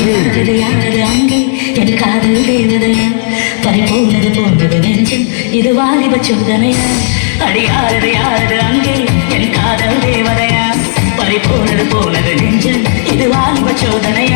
யாரது யாரது அங்கே என் காதல் தேவதையா பறிபோனது போனது நெஞ்சம் இது வாலிப சோதனையா அடி யாரது யாரது அங்கே என் காதல் தேவதையா பறிபோனது போனது நெஞ்சம் இது வாலிப சோதனையா